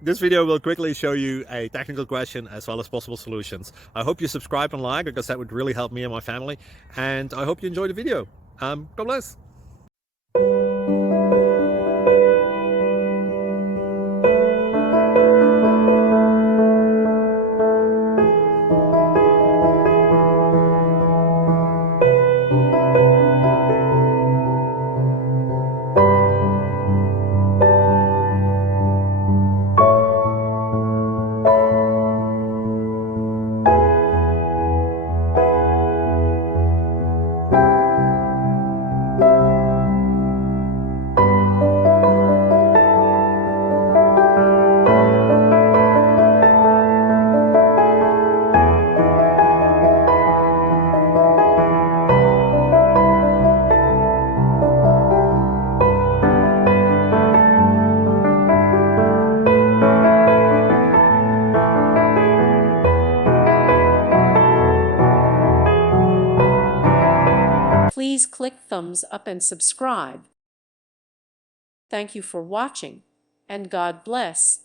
This video will quickly show you a technical question as well as possible solutions. I hope you subscribe and like, because that would really help me and my family. And I hope you enjoy the video. God bless. Please click thumbs up and subscribe. Thank you for watching, and God bless.